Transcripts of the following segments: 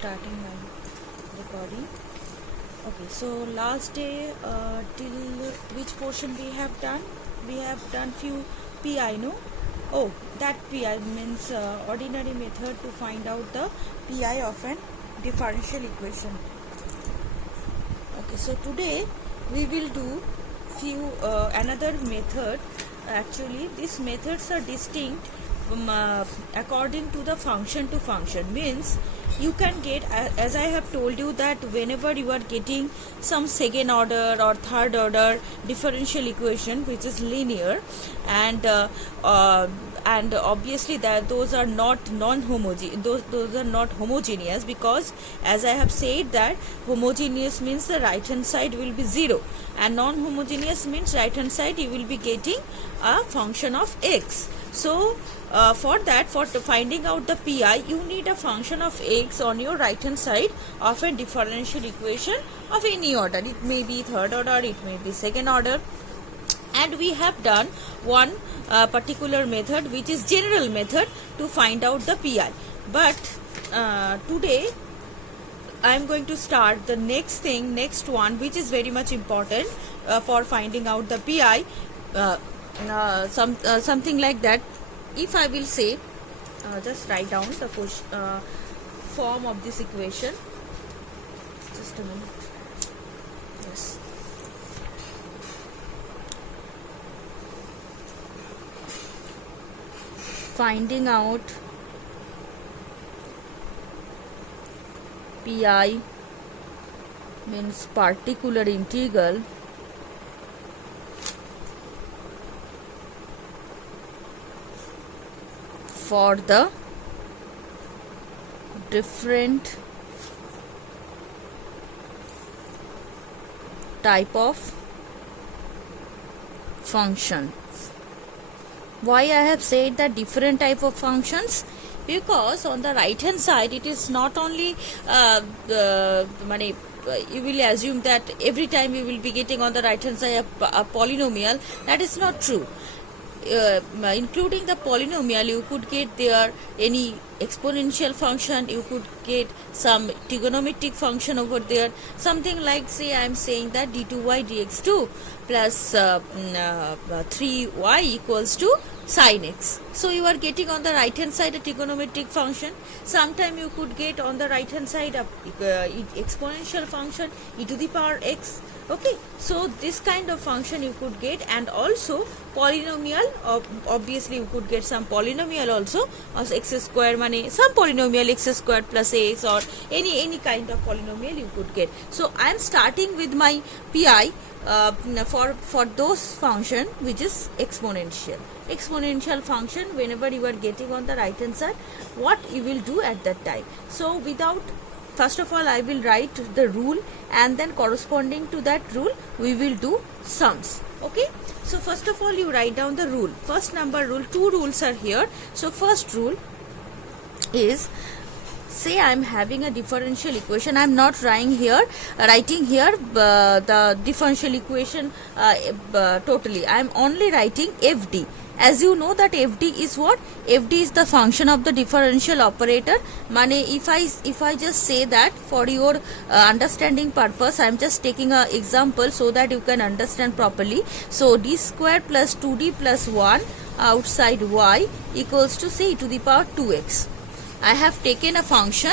Starting my recording. Okay, so last day till which portion we have done? We have done few PI, no? Oh, that PI means ordinary method to find out the PI of an differential equation. Okay, so today we will do few another method. Actually, these methods are distinct according to the function to function. Means you can get, as I have told you, that whenever you are getting some second order or third order differential equation which is linear, and obviously that those are not non-homogeneous, those are not homogeneous, because as I have said that homogeneous means the right hand side will be 0 and non-homogeneous means right hand side you will be getting a function of x. So for finding out the PI, you need a function of x on your right hand side of a differential equation of any order. It may be third order, it may be second order. And we have done one particular method which is general method to find out the PI. But today I am going to start the next one, which is very much important for finding out the PI. Something like that. If I will say, just write down the form of this equation. Just a minute. Yes. Finding out PI means particular integral for the different type of function. Why I have said that different type of functions? Because on the right hand side it is not only you will assume that every time you will be getting on the right hand side a polynomial. That is not true. Including the polynomial, you could get there any exponential function, you could get some trigonometric function over there, something like, say I am saying that d2y dx2 plus 3y equals to sin x. So you are getting on the right hand side a trigonometric function. Sometime you could get on the right hand side a exponential function e to the power x. Okay, so this kind of function you could get, and also polynomial. Obviously you could get some polynomial also, as x square money, some polynomial x square plus ax, or any kind of polynomial you could get. So I am starting with my PI for those function which is exponential function. Whenever you are getting on the right hand side, what you will do at that time? So first of all, I will write the rule, and then corresponding to that rule we will do sums. Okay, so first of all you write down the rule. First number rule, two rules are here. So first rule is, say I am having a differential equation. I am not writing here the differential equation totally. I am only writing FD. As you know that FD is what? FD is the function of the differential operator. If I just say that for your understanding purpose, I am just taking an example so that you can understand properly. So d square plus 2d plus 1 outside y equals to, say, e to the power 2x. I have taken a function.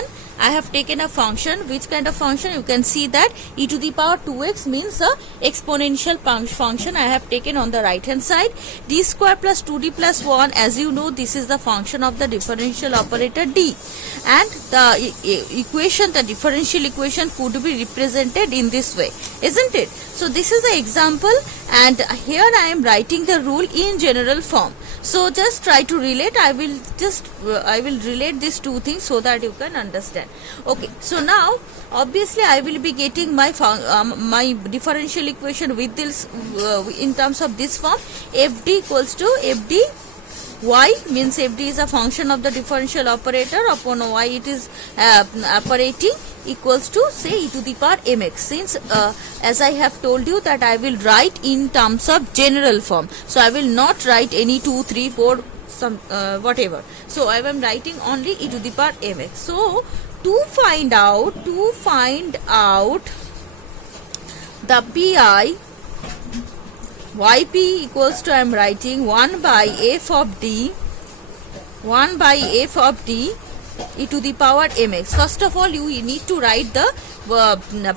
Which kind of function? You can see that e to the power 2x means a exponential function I have taken on the right hand side. D square plus 2d plus 1, as you know, this is the function of the differential operator d, and the differential equation could be represented in this way, isn't it? So this is the example, and here I am writing the rule in general form. So just try to relate. I will relate these two things so that you can understand. Okay, so now obviously I will be getting my differential equation with this in terms of this form. FD equals to FD y, means FD is a function of the differential operator upon y it is operating, equals to, say, e to the power mx. Since as I have told you that I will write in terms of general form, so I will not write any 2, 3, 4 some whatever. So I am writing only e to the power mx. So to find out the pi, yp equals to, I am writing 1 by f of d e to the power mx. First of all, you need to write the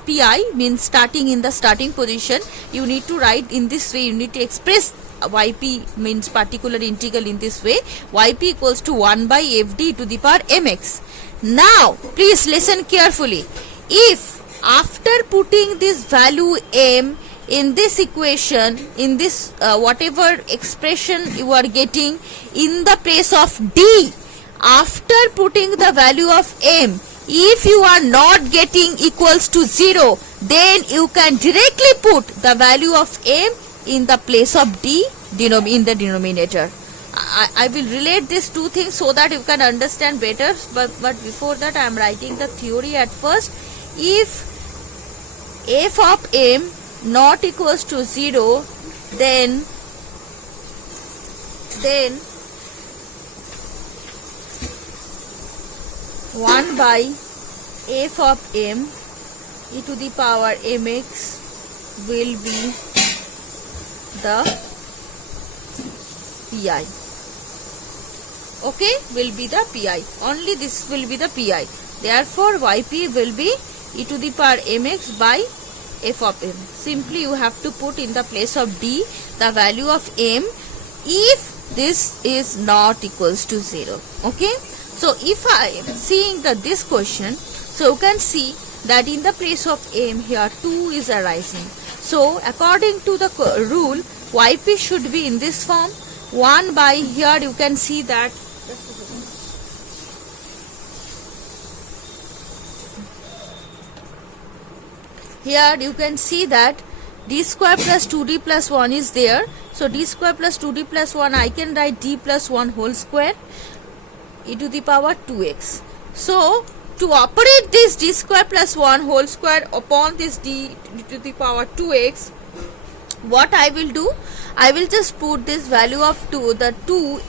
pi, means starting in the starting position. You need to write in this way. You need to express yp, means particular integral, in this way. Yp equals to 1 by fd to the power mx. Now please listen carefully. If after putting this value m in this equation, in this whatever expression you are getting in the place of d, after putting the value of m, if you are not getting equals to 0, then you can directly put the value of m in the place of d in the denominator. I will relate these two things so that you can understand better, but before that I am writing the theory at first. If f of m not equals to 0, then 1 by f of m e to the power mx will be the pi. Okay, will be the pi. Only this will be the pi. Therefore, yp will be e to the power mx by f of m. Simply you have to put in the place of d the value of m if this is not equals to 0. Okay. So if I am seeing this question, so you can see that in the place of m here 2 is arising. So according to the rule, yp should be in this form. 1 by, here you can see that here you can see that d square plus 2d plus 1 is there. So d square plus 2d plus 1, I can write d plus 1 whole square e to the power 2x. So to operate this d square plus 1 whole square upon this d to the power 2x, what I will do, I will just put this value of 2, the 2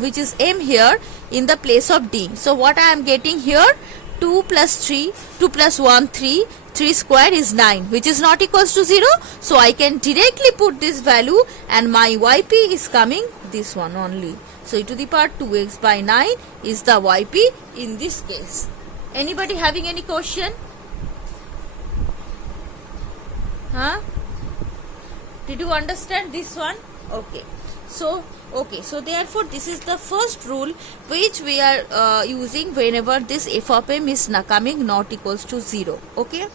which is m here, in the place of d. So what I am getting here, 2 plus 3, 2 plus 1, 3, 3 square is 9, which is not equals to 0. So I can directly put this value and my yp is coming this one only. So e to the power 2x by 9 is the yp in this case. Anybody having any question? Huh? Did you understand this one? Okay. So therefore this is the first rule which we are using whenever this f of m is coming not equals to 0. Okay.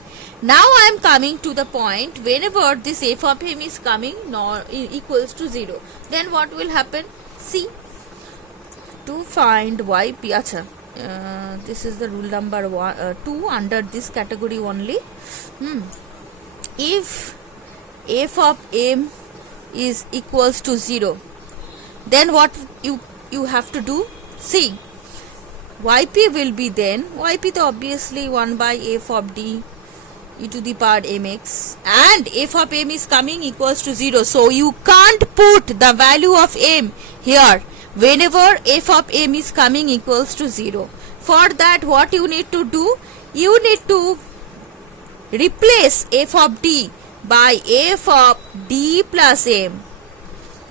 Now I am coming to the point, whenever this f of m is coming not equals to 0, then what will happen? See, to find yp, this is the rule number 2 under this category only. If f of m is equals to 0, then what you have to do? See, yp will be then, yp is obviously 1 by f of d e to the power mx, and f of m is coming equals to 0. So you can't put the value of m here whenever f of m is coming equals to 0. For that, what you need to do? You need to replace f of d by f of d plus m,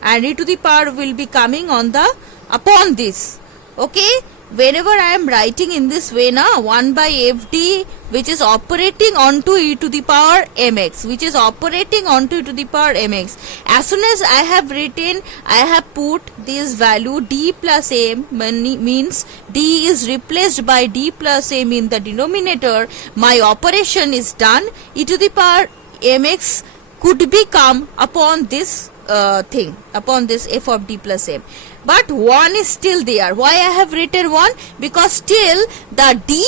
and e to the power will be coming on the upon this. Okay, whenever I am writing in this way now, 1 by fd, which is operating onto e to the power mx, which is operating onto e to the power mx. As soon as I have written, I have put this value d plus m, means d is replaced by d plus m in the denominator. My operation is done. E to the power mx could become upon this thing, upon this f of d plus m. But 1 is still there. Why I have written 1? Because still the d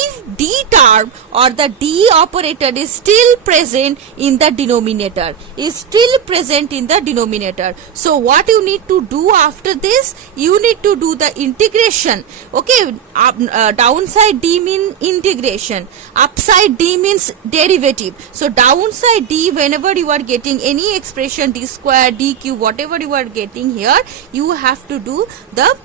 term or the d operator is still present in the denominator. So what you need to do after this? You need to do the integration. Okay, downside d means integration, upside d means derivative. So downside d, whenever you are getting any expression d square, d cube, whatever you are getting here, you have to do the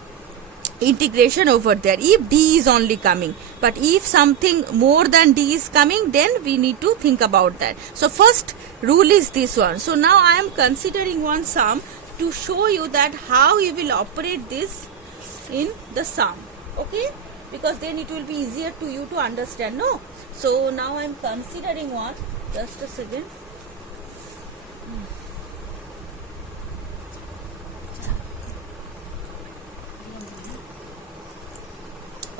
integration over there if d is only coming, but if something more than d is coming, then we need to think about that. So first rule is this one. So now I am considering one sum to show you that how you will operate this in the sum, okay, because then it will be easier to you to understand, no? So now I am considering one, just a second.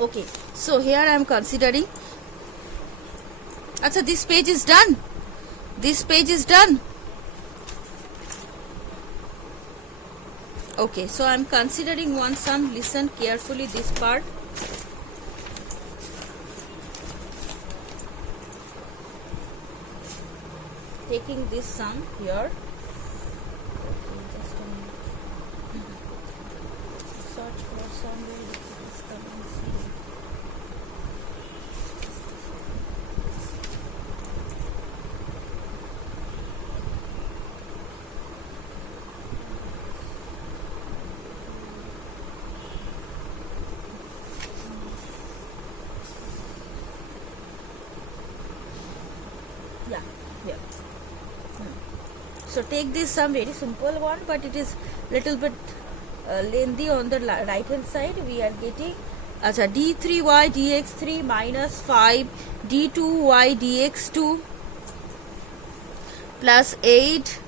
Okay, so here I am considering, acha, this page is done, this page is done. Okay, so I am considering one sum, listen carefully this part. Taking this sum here, okay, just a minute. Search for sum where it is coming, see. Yeah, here. So take this sum, very simple one, but it is little bit lengthy on the right hand side. We are getting d3y dx3 minus 5 d2y dx2 plus 8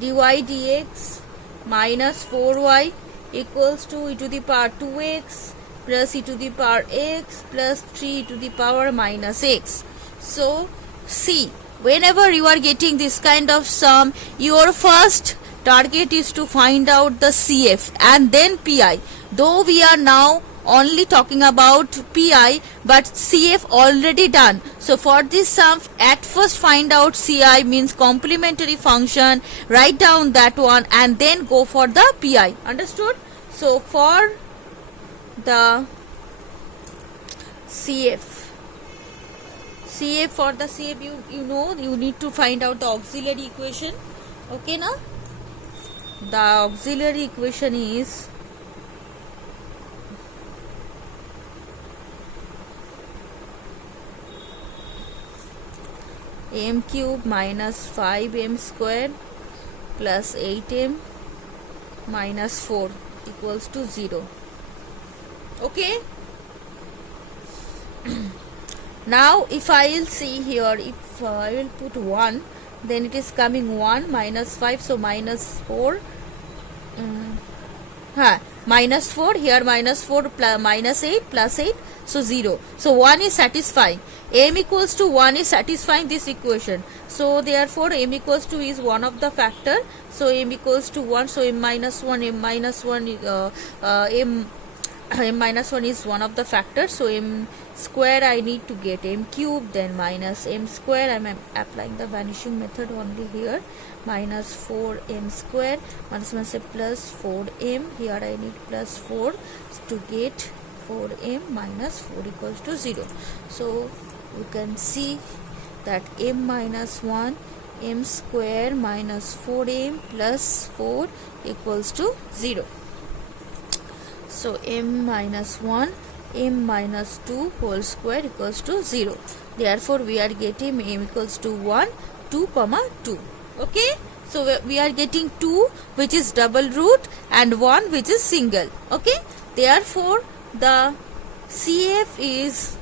dy dx minus 4y equals to e to the power 2x plus e to the power x plus 3 e to the power minus x. So see, whenever you are getting this kind of sum, your first target is to find out the CF and then PI. Though we are now only talking about PI, but CF already done. So for this sum, at first find out CI, means complementary function, write down that one and then go for the PI. Understood? So for the CF, for the CF, you know, you need to find out the auxiliary equation. Okay, na? The auxiliary equation is m cube minus 5m square plus 8m minus 4 equals to 0. Okay. Now if I will see here, if I will put 1, then it is coming 1 minus 5, so minus 4, minus 4, here minus 4 plus minus 8 plus 8, so 0. So 1 is satisfying. M equals to 1 is satisfying this equation. So therefore m equals to is one of the factor. So m equals to 1, so m minus 1 m minus 1 is one of the factors. So m square I need to get m cube, then minus m square, I am applying the vanishing method only here, minus 4m square, minus plus 4m, here I need plus 4 to get 4m minus 4 equals to 0. So you can see that m minus 1 m square minus 4m plus 4 equals to 0. So m minus 1 m minus 2 whole square equals to 0. Therefore we are getting m equals to 1 2 comma 2. Okay, so we are getting 2 which is double root and 1 which is single. Okay, therefore the CF is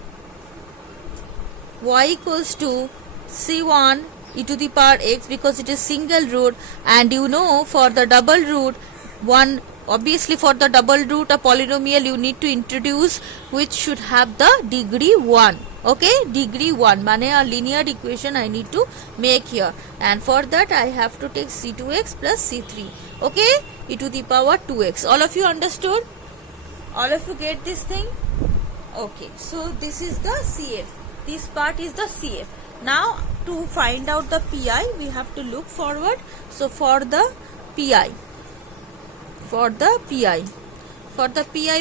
y equals to c1 e to the power x, because it is single root, and you know for the double root, one, obviously for the double root a polynomial you need to introduce which should have the degree 1. Okay, degree 1 mane a linear equation I need to make here, and for that I have to take c2x plus c3. Okay, e to the power 2x. All of you understood? All of you get this thing? Okay, so this is the CF. This part is the CF. Now to find out the PI we have to look forward. So for the PI,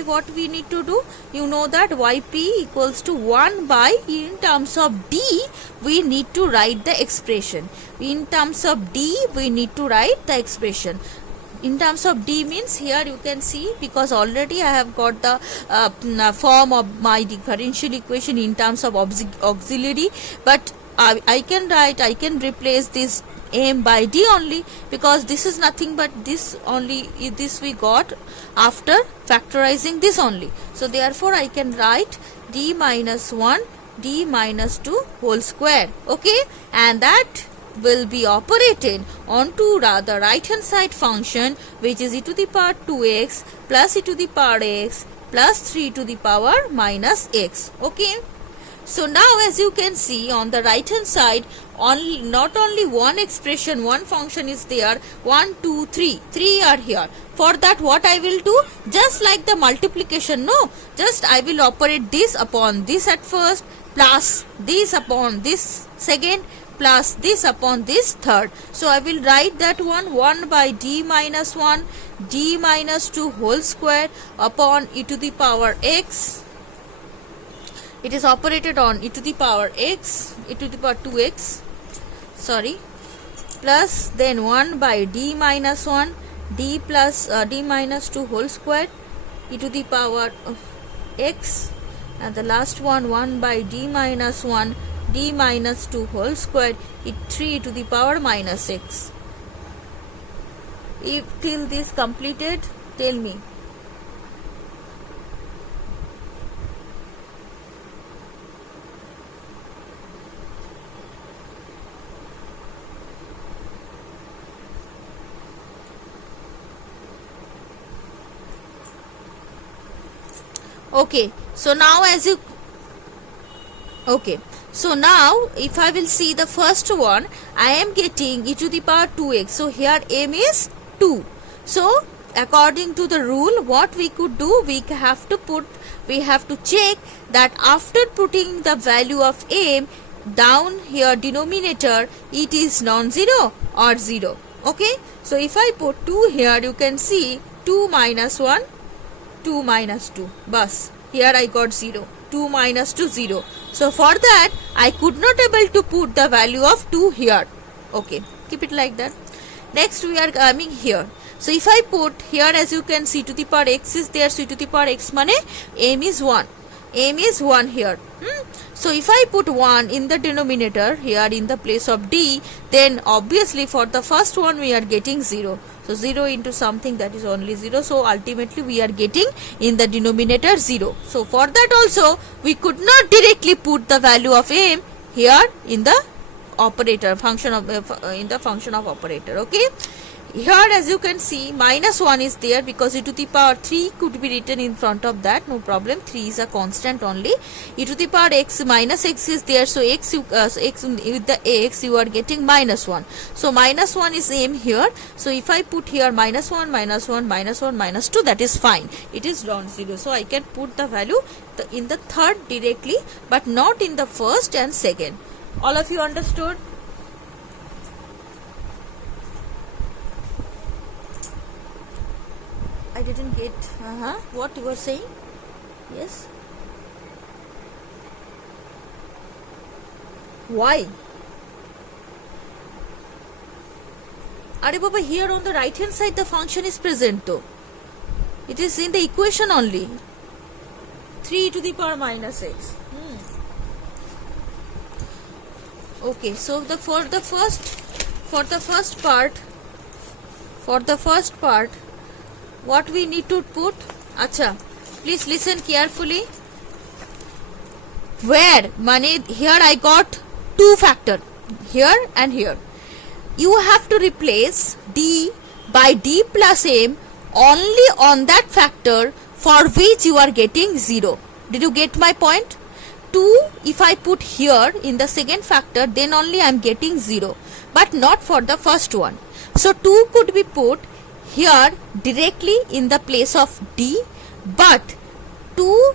what we need to do, you know that yp equals to 1 by, in terms of d we need to write the expression, in terms of d we need to write the expression. in terms of D means here you can see, because already I have got the form of my differential equation in terms of auxiliary, but I can replace this m by d only, because this is nothing but this only, this we got after factorizing this only. So therefore I can write d minus 1 d minus 2 whole square. Okay, and that will be operated onto the right hand side function, which is e to the power 2x plus e to the power x plus 3 to the power minus x. Okay, so now as you can see on the right hand side, not only one expression, one function is there, 1 2 3 are here. For that what I will do, just like the multiplication, no, just I will operate this upon this at first, plus this upon this second, plus this upon this third. So I will write that 1 by d minus 1 d minus 2 whole square upon e to the power x. It is operated on e to the power x, e to the power 2x, sorry, plus then 1 by d minus 1 d plus d minus 2 whole square e to the power x, and the last one 1 by d minus 1 d minus 2 whole square is 3 to the power minus x. If till this completed, tell me. Okay, so now as you so now if I will see the first one, I am getting e to the power 2x. So here m is 2. So according to the rule, what we could do, we have to check that after putting the value of m down here denominator, it is non-zero or 0. Okay, so if I put 2 here, you can see 2 minus 1 2 minus 2, bus here I got 0, 2 minus 2 0. So for that I could not able to put the value of 2 here. Okay, keep it like that. Next we are coming here. So if I put here, as you can see, to the power x is there, so e to the power x mane m is 1, m is 1 here. So if I put 1 in the denominator here in the place of d, then obviously for the first one we are getting 0. So 0 into something, that is only 0. So ultimately we are getting in the denominator 0. So for that also we could not directly put the value of m here in the operator function of in the function of operator. Okay, here as you can see minus 1 is there, because e to the power 3 could be written in front of that, no problem, 3 is a constant only. E to the power x minus x is there, so x with the x you are getting minus 1. So minus 1 is m here. So if I put here minus 1 minus 1 minus 1 minus 2, that is fine, it is non-zero. So I can put the value in the third directly, but not in the first and second. All of you understood? I didn't get what you were saying. Yes, why? Are Baba, here on the right hand side the function is present though. It is in the equation only. 3 to the power minus x. Okay, so for the first part, what we need to put? Acha, please listen carefully. Where money here I got 2 factor here and here. You have to replace d by d plus m only on that factor for which you are getting 0. Did you get my point? 2 if I put here in the second factor, then only I am getting 0, but not for the first one. So 2 could be put here directly in the place of d, but 2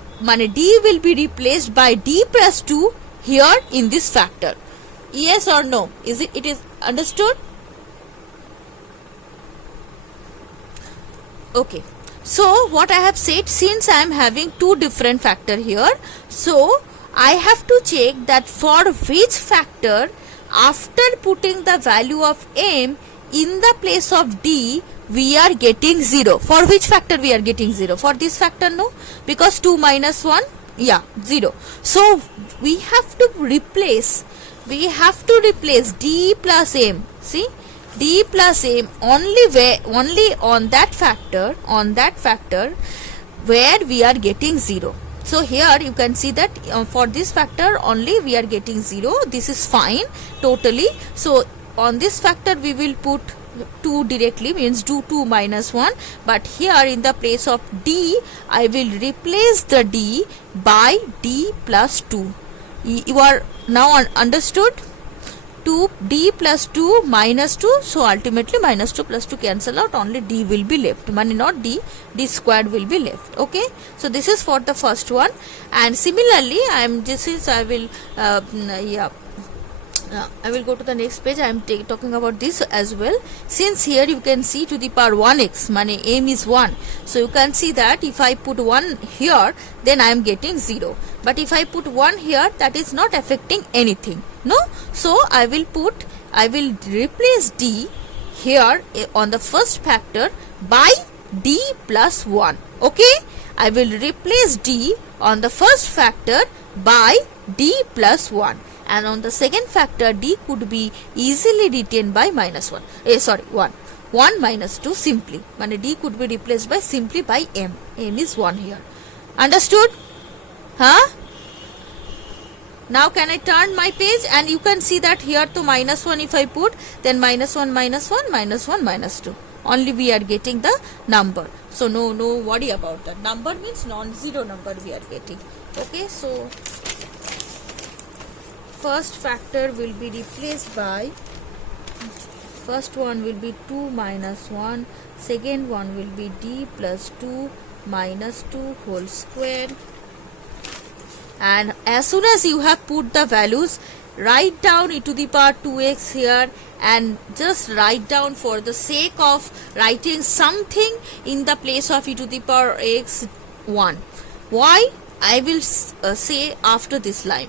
d will be replaced by d plus 2 here in this factor. Yes or no? It is understood? Okay, so what I have said, since I am having 2 different factor here, so I have to check that for which factor, after putting the value of m in the place of d, we are getting 0. For which factor we are getting 0? For this factor, no, because 2 minus 1, yeah, 0. So we have to replace d plus m. See, d plus m only on that factor where we are getting 0. So here you can see that for this factor only we are getting 0. This is fine totally. So on this factor we will put 2 directly, means do 2 minus 1, but here in the place of d I will replace the d by d plus 2. You are now understood? 2d plus 2 minus 2, so ultimately minus 2 plus 2 cancel out, only d will be left, money not d squared will be left. Okay, so this is for the first one, and similarly I will go to the next page. I am talking about this as well. Since here you can see to the power 1x, money m is 1, so you can see that if I put 1 here, then I am getting 0, but if I put 1 here, that is not affecting anything, no. So I will replace d here on the first factor by d plus 1. Okay, I will replace d on the first factor by d plus 1, and on the second factor d could be easily written by minus 1, 1 minus 2 simply, mean d could be replaced by simply by m is 1 here. Understood? Huh? Now can I turn my page, and you can see that here to minus 1 if I put, then minus 1 minus 1 minus 1 minus 2, only we are getting the number. So no worry about that. Number means non-zero number we are getting. Okay, so first factor will be replaced by, first one will be 2 minus 1, second one will be d plus 2 minus 2 whole square, and as soon as you have put the values, write down e to the power 2x here, and just write down for the sake of writing something in the place of e to the power x 1. Why? I will say after this line,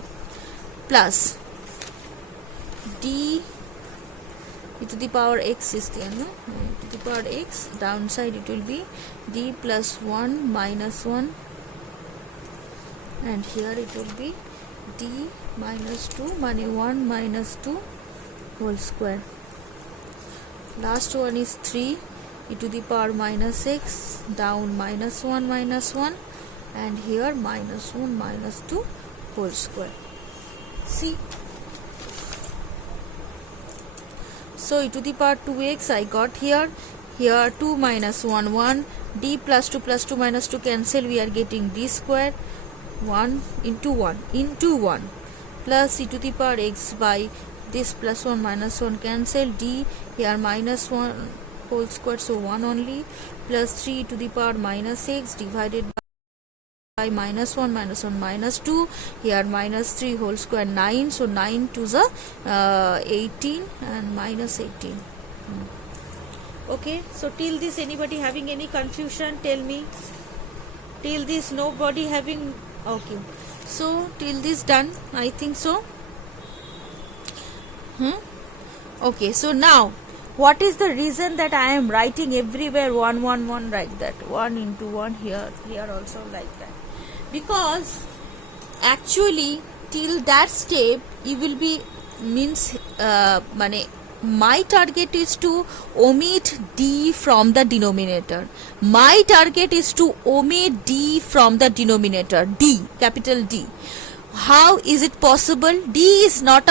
plus d e to the power x is there, no? E to the power x, downside it will be d plus 1 minus 1, and here it will be d minus 2, money 1 minus 2 whole square. Last one is 3 e to the power minus x, down minus 1 minus 1, and here minus 1 minus 2 whole square. See, so e to the power 2x I got here 2 minus 1 1, d plus 2 minus 2 cancel, we are getting d square, 1 into 1 plus e to the power x by this plus 1 minus 1 cancel, d here minus 1 whole square, so 1 only, plus 3 to the power minus x divided by minus 1 minus 2, here minus 3 whole square 9, so 9 to the 18 and minus 18. Okay, so till this anybody having any confusion, tell me. Till this nobody having, okay, so till this done, I think so. Okay, so now what is the reason that I am writing everywhere 1 1 1 like that, 1 into 1 here also like that? Because actually till that step you will be means my target is to omit d from the denominator. My target is to omit d from the denominator, d, capital D. How is it possible? D is not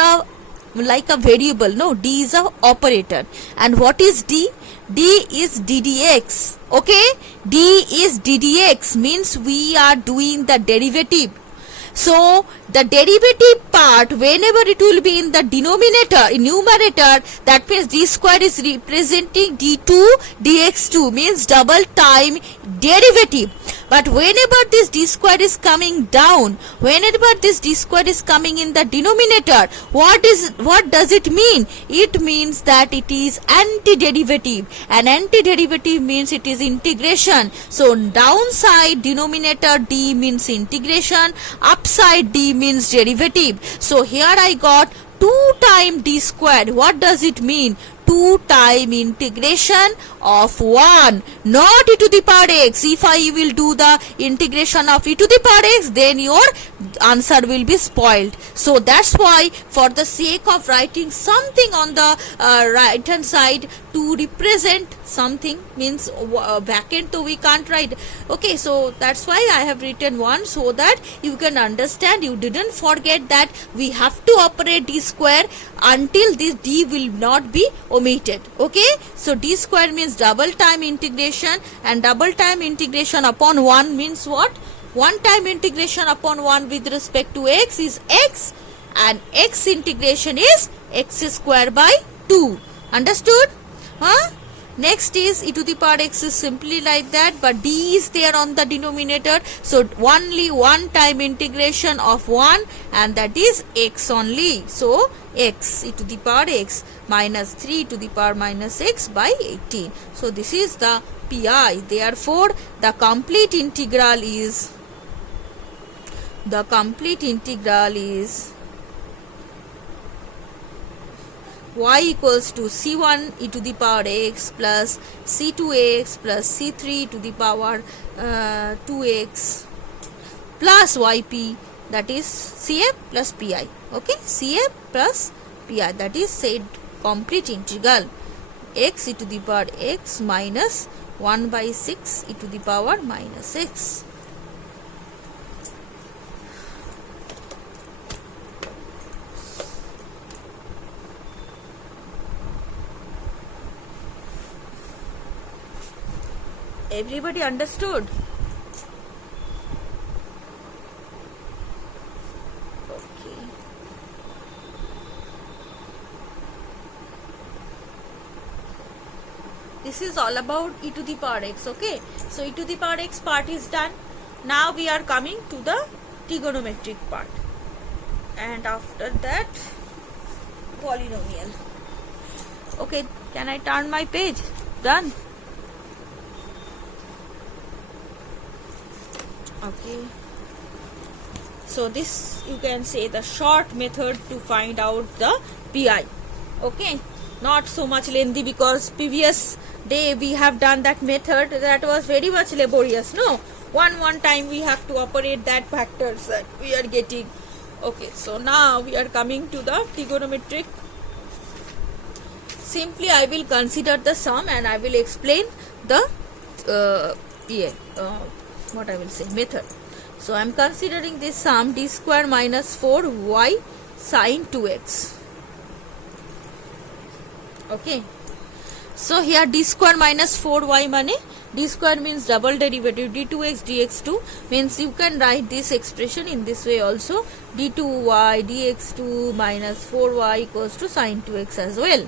like a variable, no, d is a operator. And what is d? D is ddx. Okay, d is ddx, means we are doing the derivative. So the derivative part, whenever it will be in the denominator, in numerator, that means d square is representing d2 dx2, means double time derivative. But whenever this d square is coming down, whenever this d square is coming in the denominator, what does it mean? It means that it is antiderivative, and antiderivative means it is integration. So downside denominator d means integration, upside d means derivative. So here I got 2 times d squared. What does it mean? 2 time integration of 1, not e to the power x. If I will do the integration of e to the power x, then your answer will be spoiled. So that's why, for the sake of writing something on the right hand side to represent something, means vacant, so we can't write. Okay, so that's why I have written 1, so that you can understand, you didn't forget that we have to operate d square until this d will not be omitted. Okay, so d square means double time integration, and double time integration upon 1 means what? One time integration upon 1 with respect to x is x, and x integration is x square by 2. Understood? Next is e to the power x is simply like that, but d is there on the denominator, so only one time integration of 1, and that is x only. So x e to the power x minus 3 to the power minus x by 18. So this is the pi. Therefore the complete integral is y equals to c1 e to the power x plus c2x plus c3 to the power 2x plus yp, that is CF plus pi. Okay, CF plus pi, that is said complete integral x e to the power x minus 1 by 6 e to the power minus x. Everybody understood? Okay. This is all about e to the power x. Okay, so e to the power x part is done. Now we are coming to the trigonometric part, and after that polynomial. Okay, can I turn my page? Done. Okay, so this you can say the short method to find out the pi. Okay, not so much lengthy, because previous day we have done that method, that was very much laborious. No, one time we have to operate that factors that we are getting. Okay, so now we are coming to the trigonometric. Simply I will consider the sum and I will explain the what I will say method. So I am considering this sum d square minus 4y sin 2x. Okay, so here d square minus 4y money, d square means double derivative d2x dx2, means you can write this expression in this way also, d2y dx2 minus 4y equals to sin 2x as well.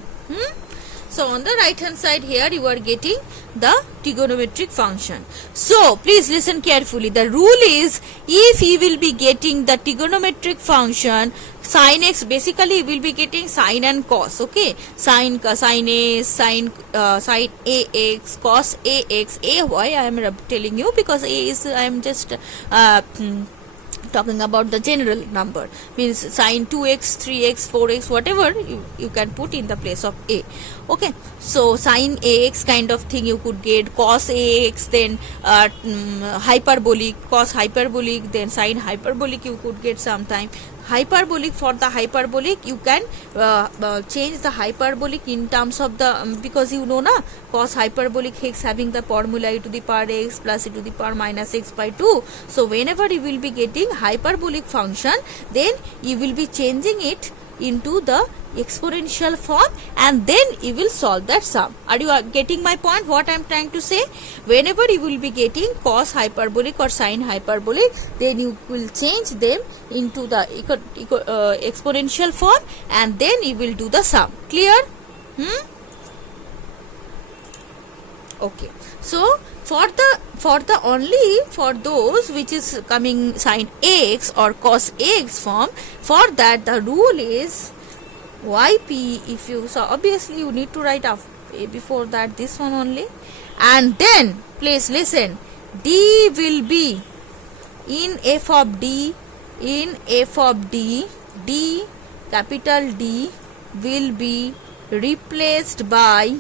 So on the right hand side here you are getting the trigonometric function. So please listen carefully. The rule is, if you will be getting the trigonometric function sin x, basically you will be getting sin and cos. Okay, sin a, sin ax, cos ax, ay I am telling you, because a is I am just talking about the general number, means sin 2x, 3x, 4x, whatever you can put in the place of a. Okay, so sin ax kind of thing you could get, cos ax, then hyperbolic, cos hyperbolic, then sin hyperbolic you could get sometime. Hyperbolic, for the hyperbolic you can change the hyperbolic in terms of the because you know na, cos hyperbolic x having the formula e to the power x plus e to the power minus x by 2. So whenever you will be getting hyperbolic function, then you will be changing it into the exponential form, and then you will solve that sum. Are you getting my point, what I am trying to say? Whenever you will be getting cos hyperbolic or sin hyperbolic, then you will change them into the exponential form, and then you will do the sum. Clear? Okay, so for those which is coming sin ax or cos ax form, for that the rule is yp. If you, so obviously you need to write up before that this one only, and then please listen, d will be in f of d, d capital D will be replaced by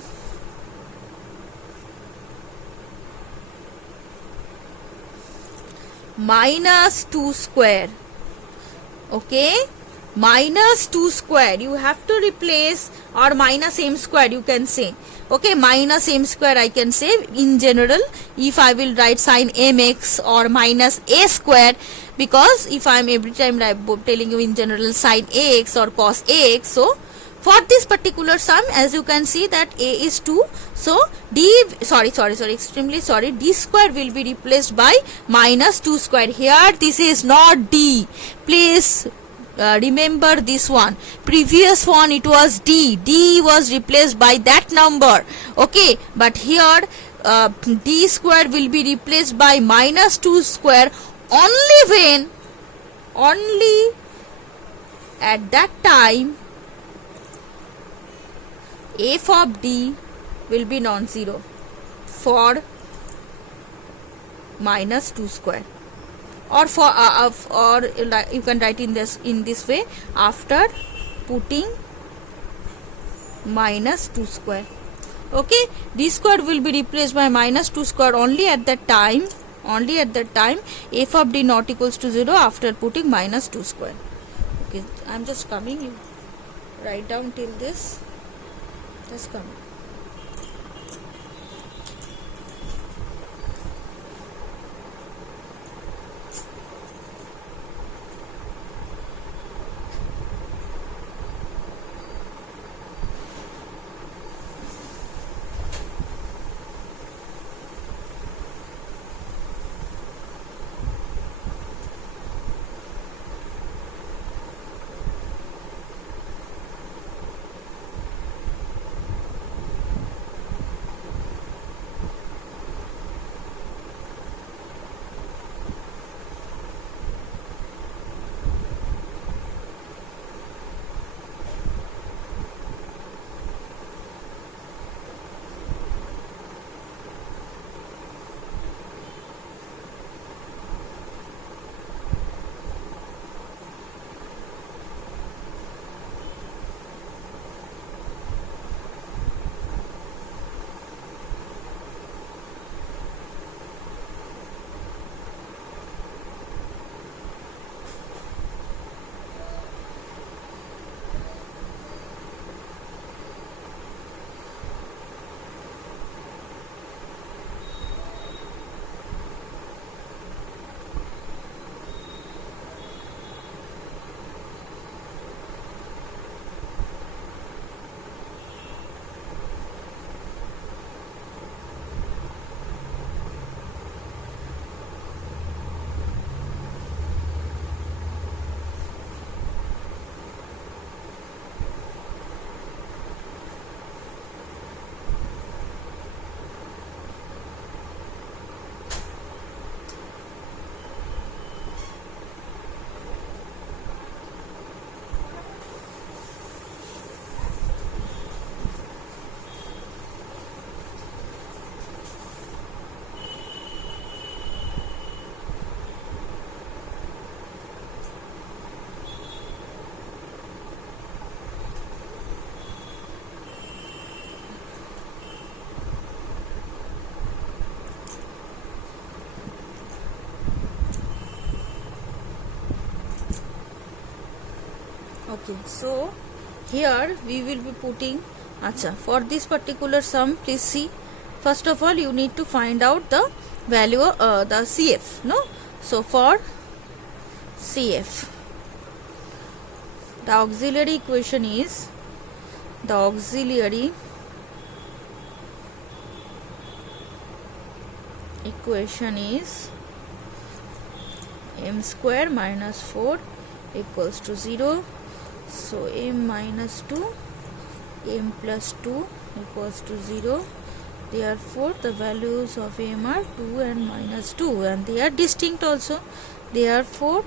minus 2 square. Okay, minus 2 square you have to replace, or minus m square you can say. Okay, minus m square I can say in general if I will write sin mx, or minus a square, because if I am every time telling you in general sin ax or cos ax. So for this particular sum, as you can see that a is 2, so extremely sorry, d square will be replaced by minus 2 square. Here this is not d, please remember this one. Previous one it was d was replaced by that number. Okay, but here d square will be replaced by minus 2 square only at that time f of d will be non-zero for minus 2 square, or for or you can write in this way, after putting minus 2 square. Okay, d square will be replaced by minus 2 square only at that time f of d not equals to 0 after putting minus 2 square. Okay, I am just coming, you write down till this, just come. Okay, so here we will be putting, for this particular sum, please see, first of all you need to find out the value of the CF, no? So for CF, the auxiliary equation is, m square minus 4 equals to 0. So m minus 2, m plus 2 equals to 0. Therefore the values of m are 2 and minus 2, and they are distinct also. Therefore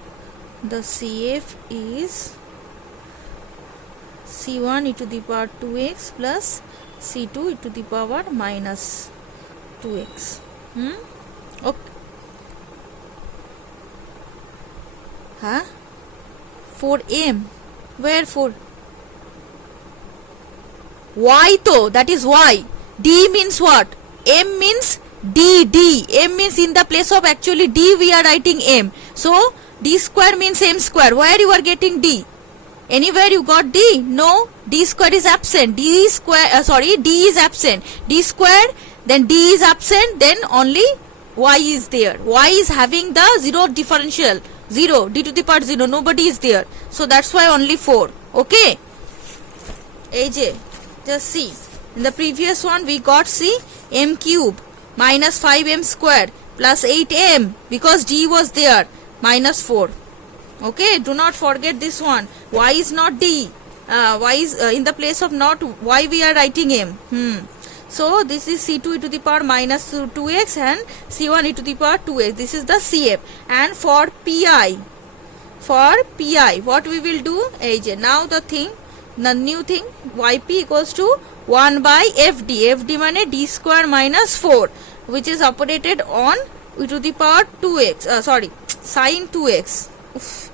the CF is C1 e to the power 2x plus C2 e to the power minus 2x. Okay. 4m, where 4? y to, that is y. D means what? M means d. M means in the place of actually d we are writing m. So d square means m square. Where you are getting d? Anywhere you got d? No, d square is absent. D is absent. D square, then d is absent, then only y is there. Y is having the zero differential. 0, d to the power 0, nobody is there. So that's why only 4. Okay. AJ, just see. In the previous one we got, see, m cube minus 5m square plus 8m, because d was there, minus 4. Okay, do not forget this one. Y is not d. Y is in the place of not y we are writing m. So this is c2 e to the power minus 2x and c1 e to the power 2x. This is the CF. And for pi, what we will do? AJ, now the new thing, yp equals to 1 by fd. Fd means d square minus 4, which is operated on e to the power 2x. Sin 2x. Oof.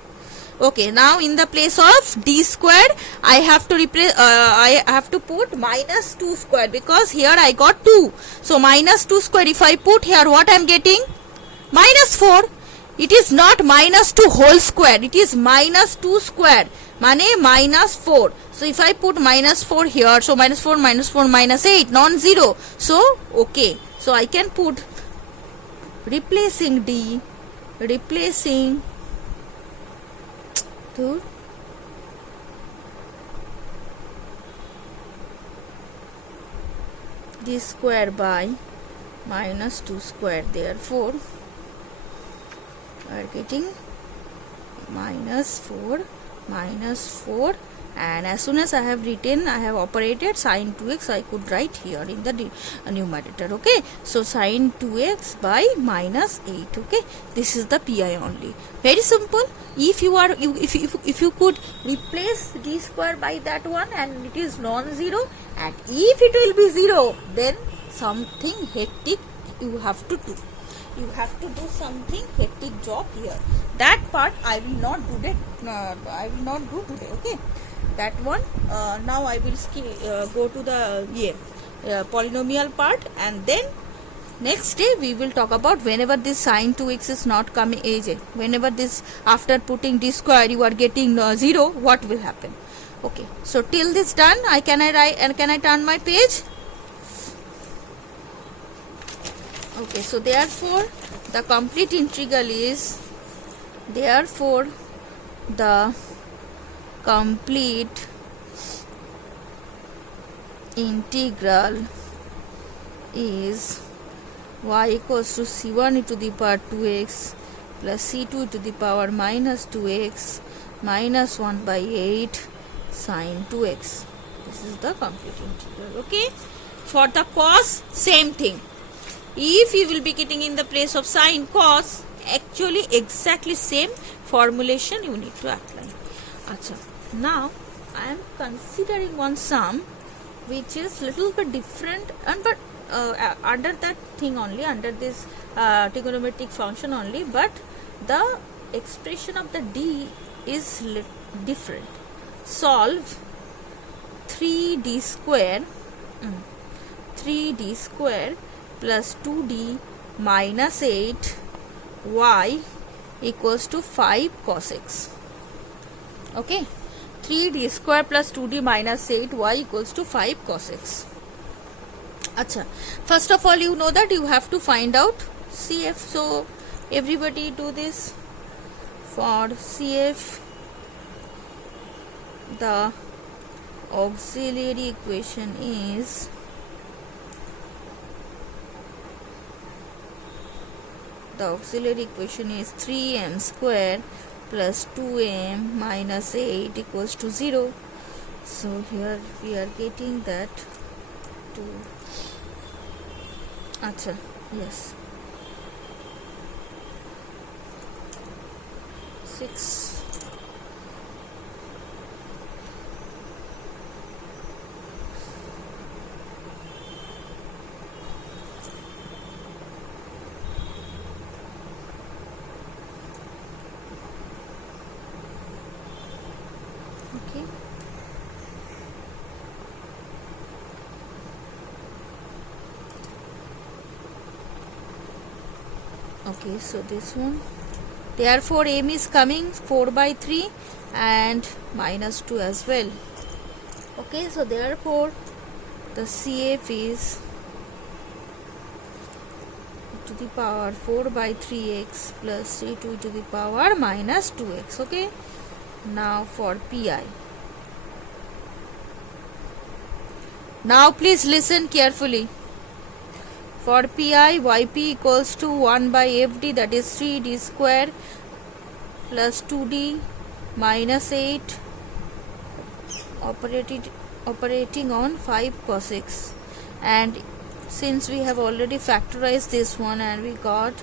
Okay, now in the place of d squared I have to put minus 2 square, because here I got 2. So minus 2 square, if I put here, what I am getting? Minus 4. It is not minus 2 whole square, it is minus 2 square, mane minus 4. So if I put minus 4 here, so minus 4 minus 8, non-zero. So okay, so I can put, replacing d, replacing to d square by minus 2 square. Therefore we are getting minus 4, and as soon as I have written, I have operated sin 2x, I could write here in the numerator. Okay, so sin 2x by minus 8. Okay, this is the pi only. Very simple. If you could replace d square by that one and it is non-zero, and if it will be 0, then something hectic you have to do. You have to do something hectic job here. That part I will not do today. Okay, that one now I will go to the polynomial part, and then next day we will talk about whenever this sin 2x is not coming. AJ, whenever this, after putting d square you are getting 0, what will happen? Okay, so till this done, can I turn my page? Okay, so therefore the complete integral is, therefore the complete integral is y equals to c1 e to the power 2x plus c2 e to the power minus 2x minus 1 by 8 sin 2x. This is the complete integral. Okay, for the cos, same thing. If you will be getting in the place of sin, cos, actually exactly same formulation you need to apply. Acha. Now I am considering one sum which is little bit different, and but under that thing only, under this trigonometric function only, but the expression of the d is different. Solve 3d square plus 2d minus 8 y equals to 5 cos x. Okay, 3d square plus 2d minus 8 y equals to 5 cos x. Acha, first of all you know that you have to find out CF. So everybody do this. For CF, the auxiliary equation is the auxiliary equation is 3m square plus 2m minus 8 equals to 0. So here we are getting that 2. Acha, yes, 6. Okay. Okay, so this one, therefore m is coming 4 by 3 and minus 2 as well. Okay, so therefore the CF is to the power 4 by 3x plus 3 to the power minus 2x. Okay, now for PI. Now please listen carefully. For PI, yp equals to 1 by fd, that is 3d square plus 2d minus 8 operating on 5 cos x. And since we have already factorized this one and we got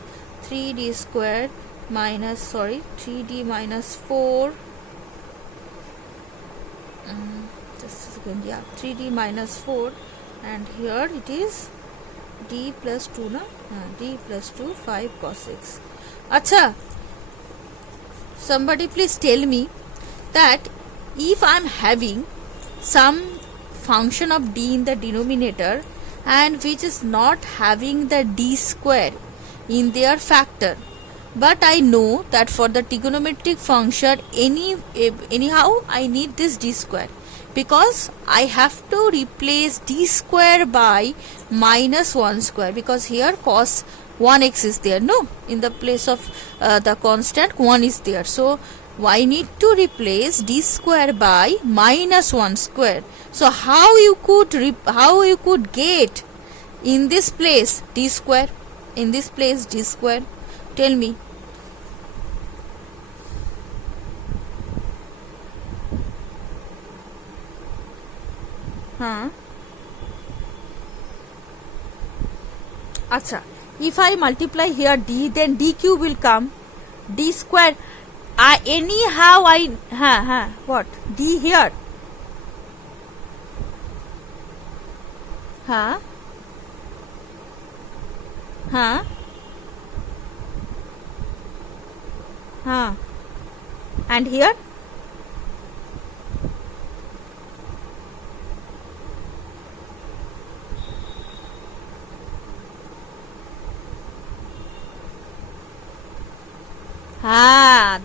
3d square minus 3d minus 4 just a second, yeah, 3d minus 4, and here it is d plus 2 na, d plus 2 5 cos x. Acha, somebody please tell me that if I am having some function of d in the denominator and which is not having the d square in their factor, but I know that for the trigonometric function anyhow I need this d square, because I have to replace d square by minus 1 square, because here cos 1x is there, no, in the place of the constant 1 is there. So I need to replace d square by minus 1 square. So how you could get in this place d square, in this place d square, tell me. Acha, if I multiply here d, then dq will come, d square. Anyhow I what d here, and here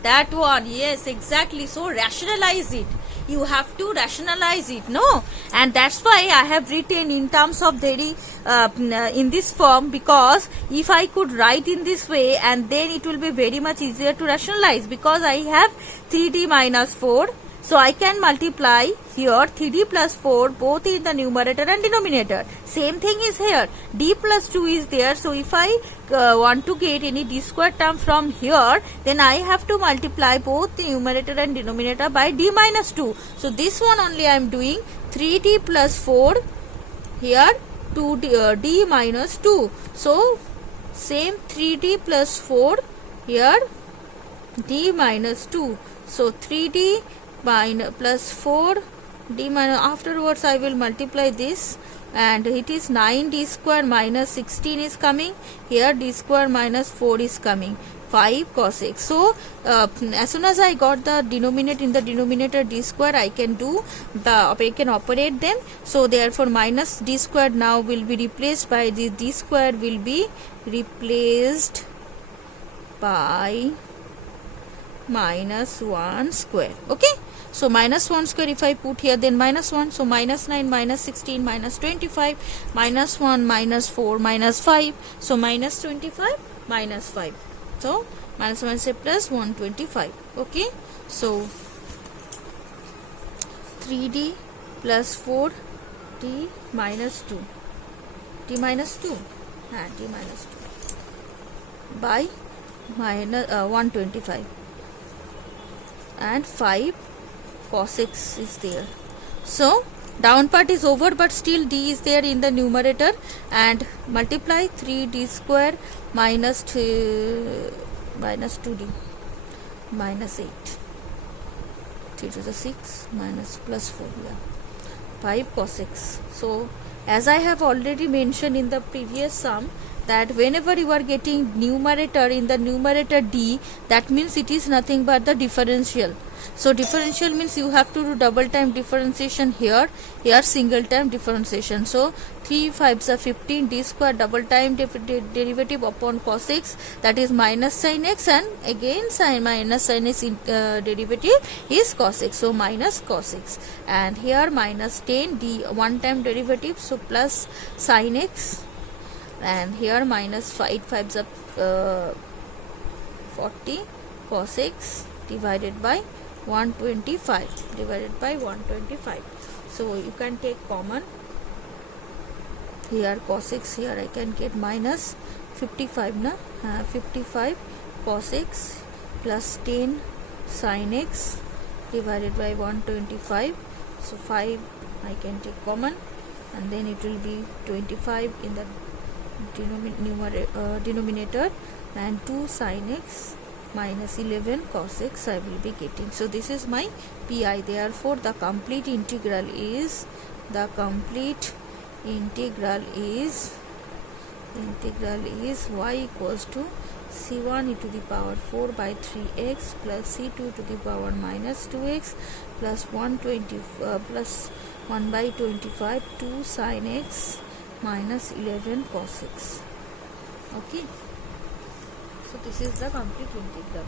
that one, yes, exactly. So rationalize it, you have to rationalize it, no, and that's why I have written in terms of very in this form, because if I could write in this way and then it will be very much easier to rationalize, because I have 3d minus 4, so I can multiply here 3d plus 4 both in the numerator and denominator. Same thing is here, d plus 2 is there, so if I want to get any d square term from here, then I have to multiply both the numerator and denominator by d minus 2. So this one only I am doing 3d plus 4 here 2d d minus 2. So same 3d plus 4 here d minus 2. So 3d plus 4 d minus, afterwards I will multiply this, and it is 9d square minus 16 is coming, here d square minus 4 is coming, 5 cos x. So as soon as I got the denominator, in the denominator d square, I can operate them. So therefore minus d square now will be replaced by the d square will be replaced by minus 1 square. Okay, so minus 1 square if I put here, then minus 1, so minus 9 minus 16 minus 25 minus 1 minus 4 minus 5, so minus 25 minus 5, so minus 1 say plus 125. Okay, so 3d plus 4 d minus 2 d minus 2 d minus 2 by minus 125 and 5 cos x is there. So down part is over, but still d is there in the numerator, and multiply 3d square minus 2d minus 8, 3 to the 6 minus plus 4, yeah, 5 cos x. So as I have already mentioned in the previous sum, that whenever you are getting numerator in the numerator d, that means it is nothing but the differential. So differential means you have to do double time differentiation here, here single time differentiation. So 3 5s are 15, d square double time derivative upon cos x, that is minus sin x, and again sin minus sin x derivative is cos x, so minus cos x, and here minus 10 d one time derivative, so plus sin x, and here minus 5 5s are 40 cos x divided by 125 divided by 125. So you can take common here cos x, here I can get minus 55 na 55 cos x plus 10 sin x divided by 125. So 5 I can take common, and then it will be 25 in the denominator, and 2 sin x minus 11 cos x I will be getting. So this is my pi. Therefore the complete integral is y equals to c1 e to the power 4 by 3x plus c2 to the power minus 2x plus 120 plus 1 by 25 2 sin x minus 11 cos x. Okay, so this is the complete integral.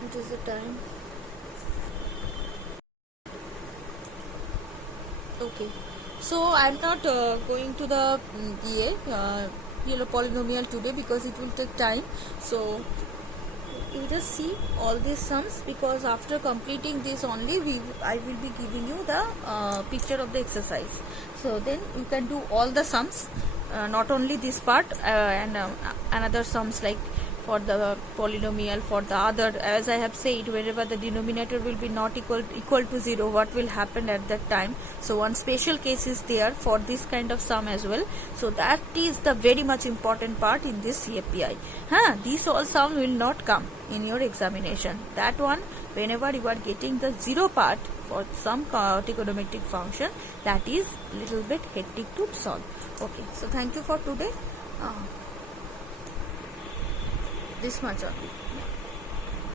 What is the time? Okay, so I am not going to the polynomial today because it will take time. So you just see all these sums, because after completing this only I will be giving you the picture of the exercise. So then you can do all the sums, not only this part, and another sums like for the polynomial, for the other, as I have said, wherever the denominator will be not equal to 0, what will happen at that time. So one special case is there for this kind of sum as well. So that is the very much important part in this CFPI. These all sum will not come in your examination. That one, whenever you are getting the 0 part for some trigonometric function, that is little bit hectic to solve. Okay, so thank you for today. This much only. Yeah.